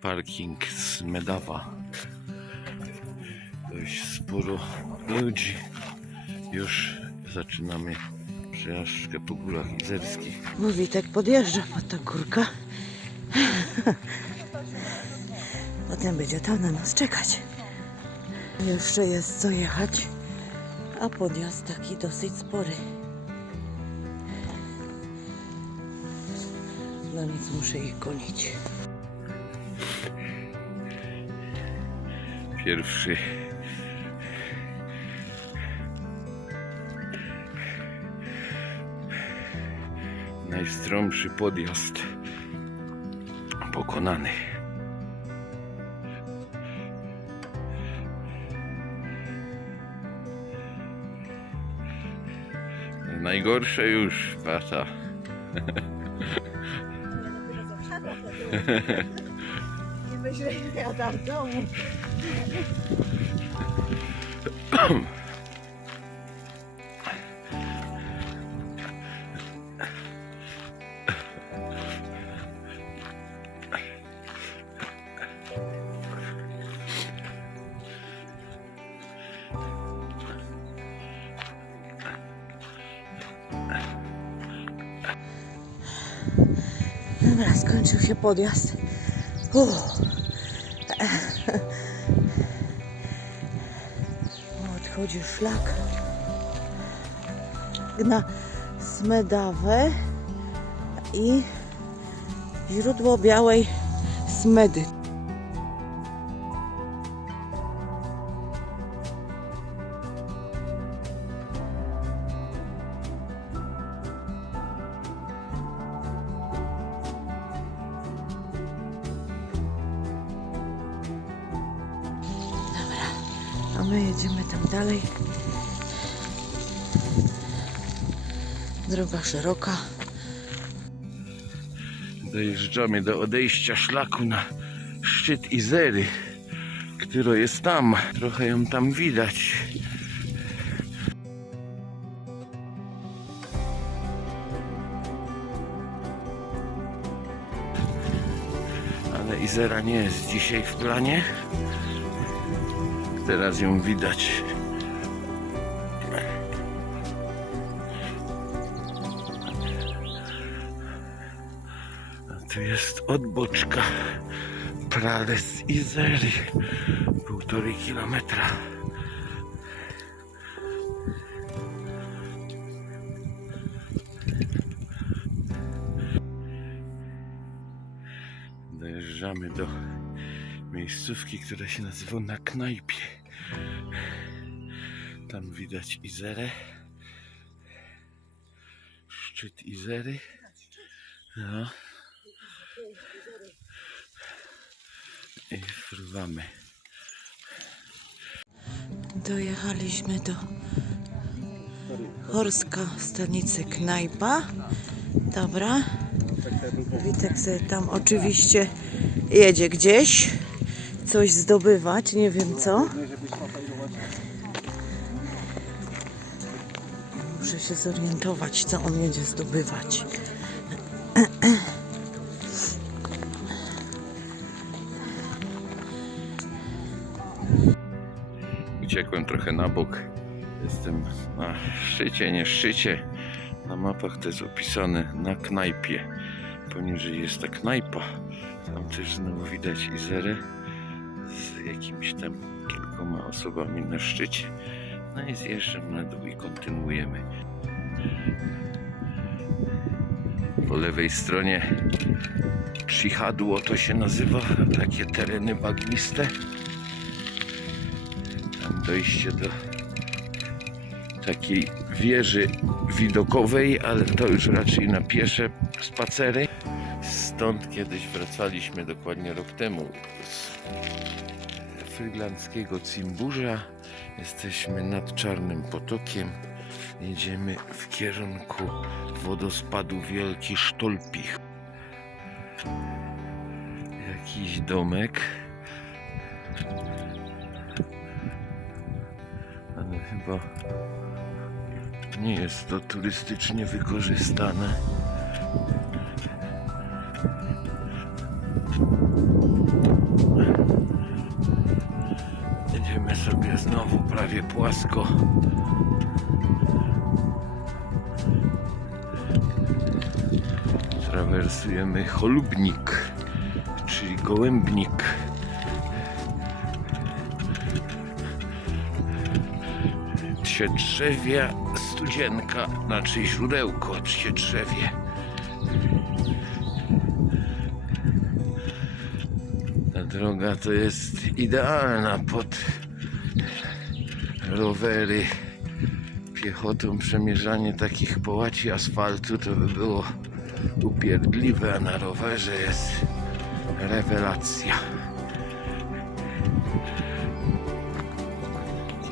parking z Medawa. Dość sporo ludzi. Już zaczynamy przejażdżkę po górach izerskich. Bo Witek podjeżdża pod tą górkę. Potem będzie tam na nas czekać. Jeszcze jest co jechać, a podjazd taki dosyć spory. No nic, muszę ich gonić. Pierwszy najstromszy podjazd pokonany. Najgorsze już, pata. Nie myślę, że ja tam domu. Dobra, skończył się podjazd. Uff. Odchodzi szlak na Smedawę i źródło białej smedy. My jedziemy tam dalej. Droga szeroka. Dojeżdżamy do odejścia szlaku na szczyt Izery, który jest tam. Trochę ją tam widać. Ale Izera nie jest dzisiaj w planie. Teraz ją widać. A tu jest odboczka Prales Izery. Półtorej kilometra. Dojeżdżamy do miejscówki, która się nazywa na knajpie. Tam widać Izerę. Szczyt Izery. No. I fruwamy. Dojechaliśmy do Horska, stanicy Knajpa. Dobra. Witek sobie tam oczywiście jedzie gdzieś. Coś zdobywać, nie wiem co. Muszę się zorientować, co on jedzie zdobywać. Uciekłem trochę na bok. Jestem na szczycie, nie szczycie. Na mapach to jest opisane na knajpie. Poniżej jest ta knajpa. Tam też znowu widać Izerę jakimiś tam kilkoma osobami na szczycie. No i zjeżdżam na dół i kontynuujemy. Po lewej stronie Chihadło to się nazywa, takie tereny bagniste. Tam dojście do takiej wieży widokowej, ale to już raczej na piesze spacery. Stąd kiedyś wracaliśmy dokładnie rok temu z fryglandzkiego Cimburza. Jesteśmy nad Czarnym Potokiem. Jedziemy w kierunku wodospadu Wielki Sztolpich. Jakiś domek. Ale chyba nie jest to turystycznie wykorzystane. Prawie płasko. Trawersujemy Cholubnik, czyli Gołębnik. Trzetrzewia Studzienka, znaczy źródełko. Ta droga to jest idealna pod rowery. Piechotą przemierzanie takich połaci asfaltu to by było upierdliwe, a na rowerze jest rewelacja.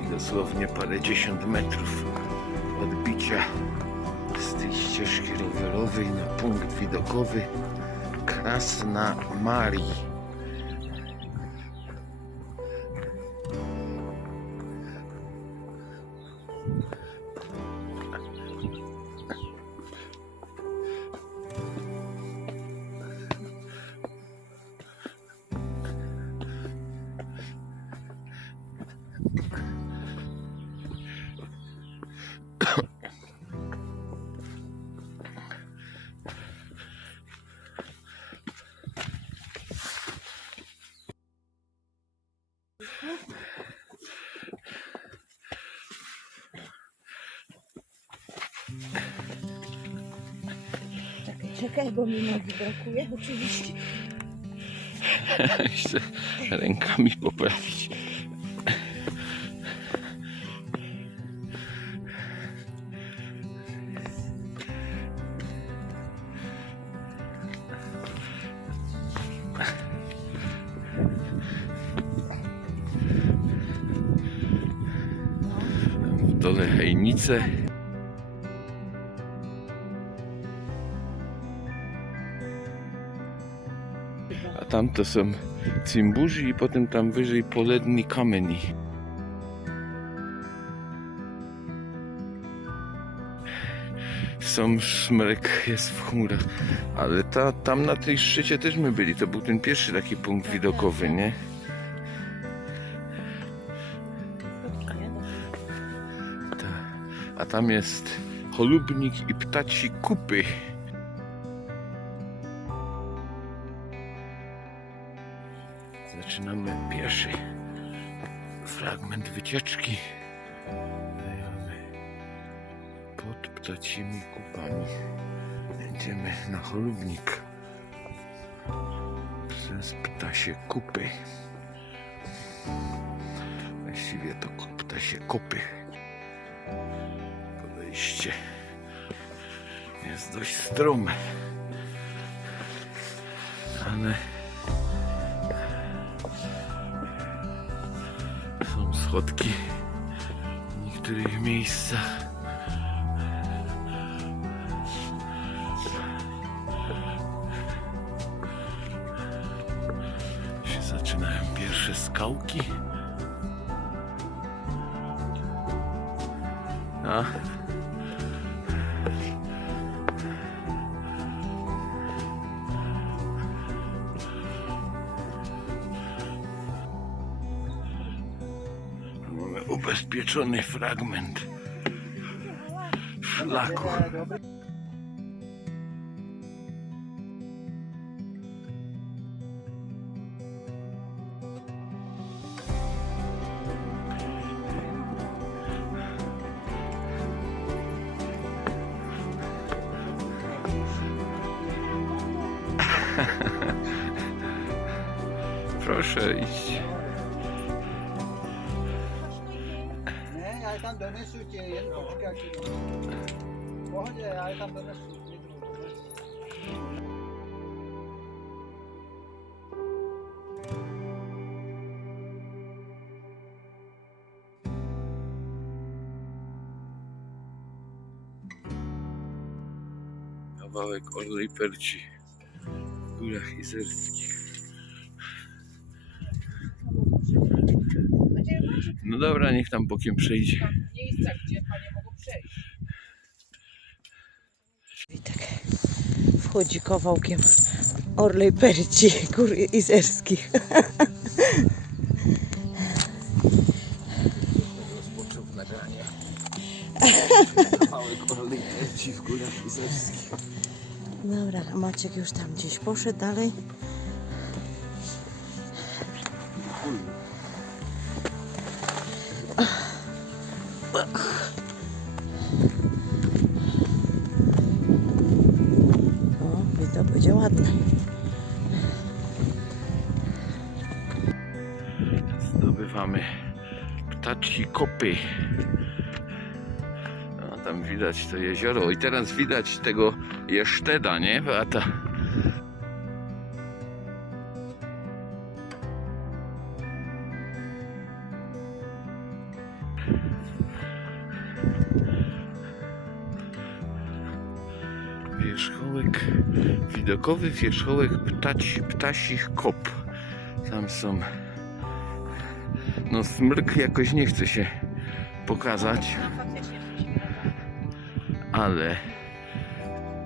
I dosłownie parędziesiąt metrów odbicia z tej ścieżki rowerowej na punkt widokowy Krasna Marii. Czekaj, czekaj, bo mi nogi brakuje, oczywiście. Chcę rękami poprawić. W dole. A tam to są cymburzy i potem tam wyżej poledni kamieni. Są szmrek, jest w chmurach. Ale ta, tam na tej szczycie też my byli. To był ten pierwszy taki punkt widokowy, nie? A tam jest cholubnik i ptaci kupy. Pierwszy fragment wycieczki. Pod ptacimi kupami. Jedziemy na cholubnik przez ptasie kupy. Właściwie to ptasie kopy. Podejście jest dość strome, ale W niektórych miejscach. Się zaczynają pierwsze skałki. A. ubezpieczony fragment szlaku. Proszę iść. Nesu tě, jen no. počkej, Pohodě, já je tam donesu. Jako perči, Gula Izerský. No dobra, niech tam bokiem przejdzie. miejsca, gdzie panie mogą przejść. Witek wchodzi kawałkiem Orlej Perci, gór izerskich. Rozpoczął nagranie. Małe koralne ci w górach izerskich. Dobra, Maciek już tam gdzieś poszedł dalej. Widać to jezioro. I teraz widać tego jeszteda, nie? Beata? Wierzchołek, widokowy wierzchołek ptaci, ptasich kop. Tam są no smrk jakoś nie chce się pokazać, ale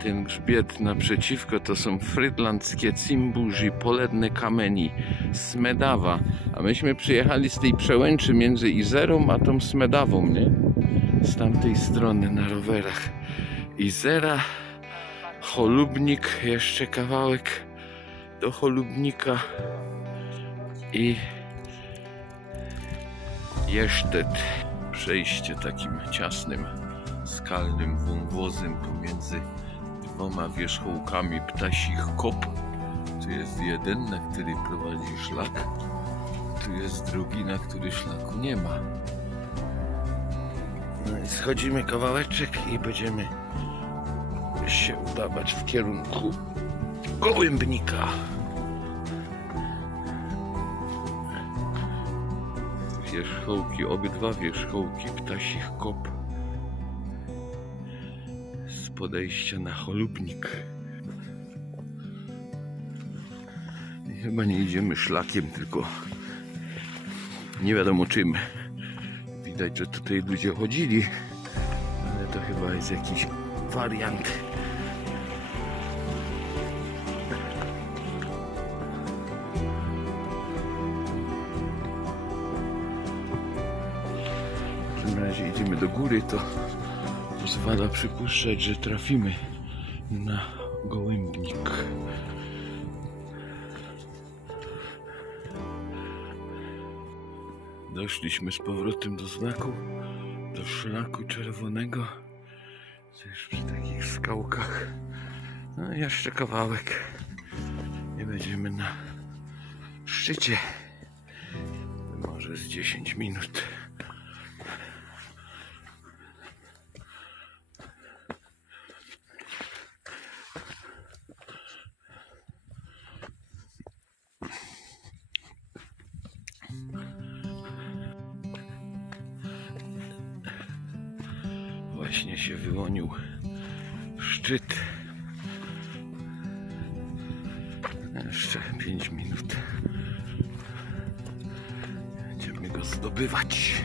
ten grzbiet naprzeciwko to są frydlandzkie cimburzy, poledne kameni, smedawa. A myśmy przyjechali z tej przełęczy między Izerą a tą smedawą, nie? Z tamtej strony na rowerach. Izera, Cholubnik, jeszcze kawałek do Cholubnika i Jesztet. Przejście takim ciasnym, skalnym wąwozem pomiędzy dwoma wierzchołkami ptasich kop. Tu jest jeden, na który prowadzi szlak. Tu jest drugi, na który szlaku nie ma. No i schodzimy kawałeczek i będziemy się udawać w kierunku Gołębnika. wierzchołki, obydwa wierzchołki ptasich kop podejścia na cholubnik. Chyba nie idziemy szlakiem, tylko nie wiadomo czym. Widać, że tutaj ludzie chodzili, ale to chyba jest jakiś wariant. W każdym razie idziemy do góry, to pozwala przypuszczać, że trafimy na gołębnik. Doszliśmy z powrotem do znaku, do szlaku czerwonego. Też przy takich skałkach. No jeszcze kawałek. I będziemy na szczycie. Może z 10 minut. Właśnie się wyłonił szczyt. Jeszcze 5 minut. Będziemy go zdobywać.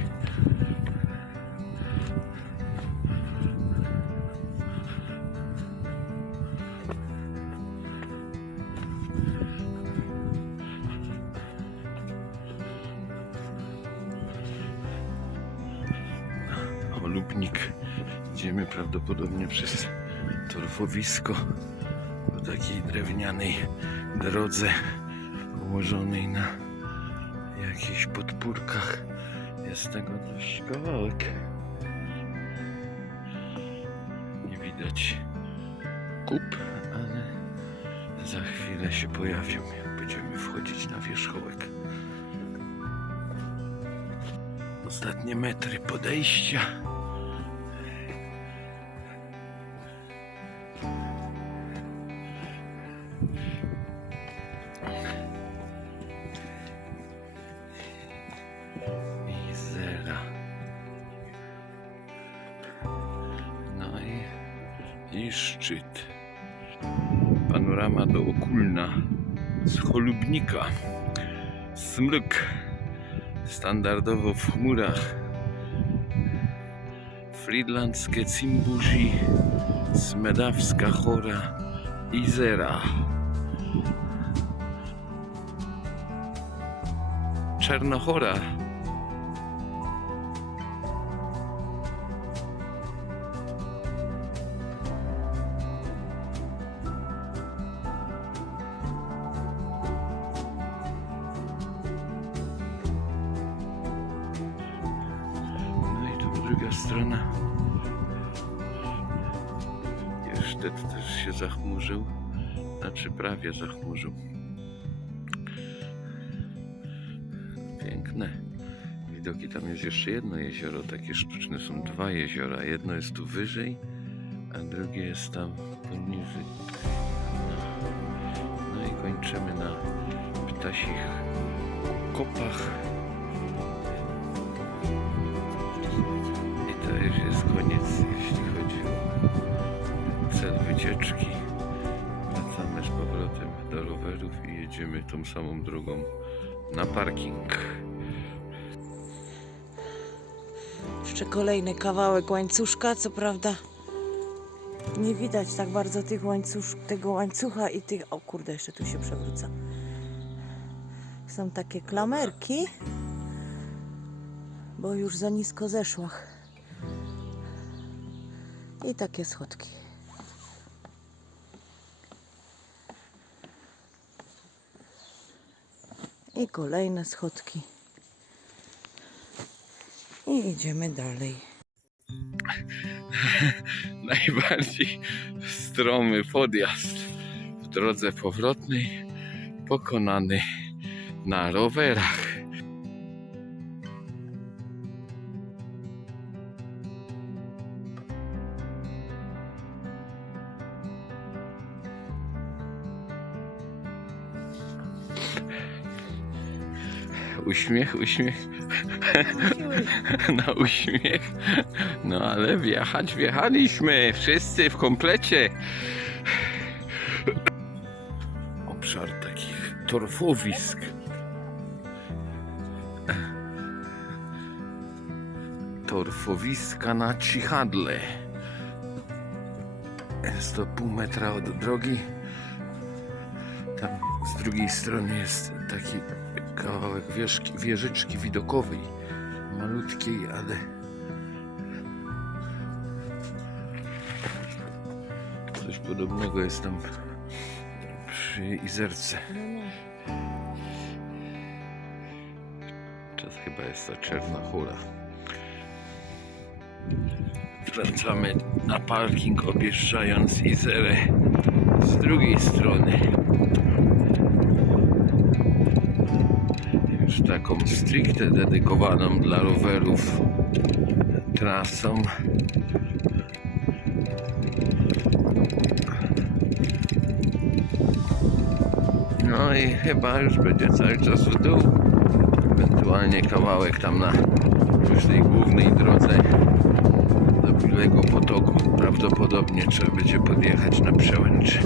Olubnik. Idziemy prawdopodobnie przez torfowisko po takiej drewnianej drodze ułożonej na jakichś podpórkach. Jest tego dość kawałek. Nie widać kup, ale za chwilę się pojawią, jak będziemy wchodzić na wierzchołek. Ostatnie metry podejścia. I zera. No i, i szczyt. Panorama dookulna z Cholubnika. Smryk standardowo w chmurach. Friedlandzkie Cimbuzi, Smedawska Chora i Zera. Czernochora. No i tu druga strona. Jeszcze też się zachmurzył. Znaczy prawie zachmurzył. Piękne. Widoki tam jest jeszcze jedno jezioro, takie sztuczne są dwa jeziora. Jedno jest tu wyżej, a drugie jest tam poniżej. No, no i kończymy na ptasich kopach. I to już jest koniec, jeśli chodzi o cel wycieczki. Jedziemy tą samą drogą na parking. Jeszcze kolejny kawałek łańcuszka, co prawda nie widać tak bardzo tych łańcusz, tego łańcucha i tych... O kurde, jeszcze tu się przewróca. Są takie klamerki, bo już za nisko zeszła. I takie schodki. I kolejne schodki. I idziemy dalej. Najbardziej stromy podjazd w drodze powrotnej pokonany na rowerach. Uśmiech, uśmiech. Na uśmiech. No ale wjechać wjechaliśmy. Wszyscy w komplecie. Obszar takich torfowisk. Torfowiska na Cichadle. Jest to pół metra od drogi. Tam z drugiej strony jest taki kawałek wieżki, wieżyczki widokowej. Malutkiej, ale coś podobnego jest tam przy Izerce. Czas chyba jest ta czerna chóra. Wracamy na parking objeżdżając Izerę z drugiej strony. Taką stricte dedykowaną dla rowerów trasą. No i chyba już będzie cały czas w dół. Ewentualnie kawałek tam na już tej głównej drodze do Białego Potoku. Prawdopodobnie trzeba będzie podjechać na przełęcz.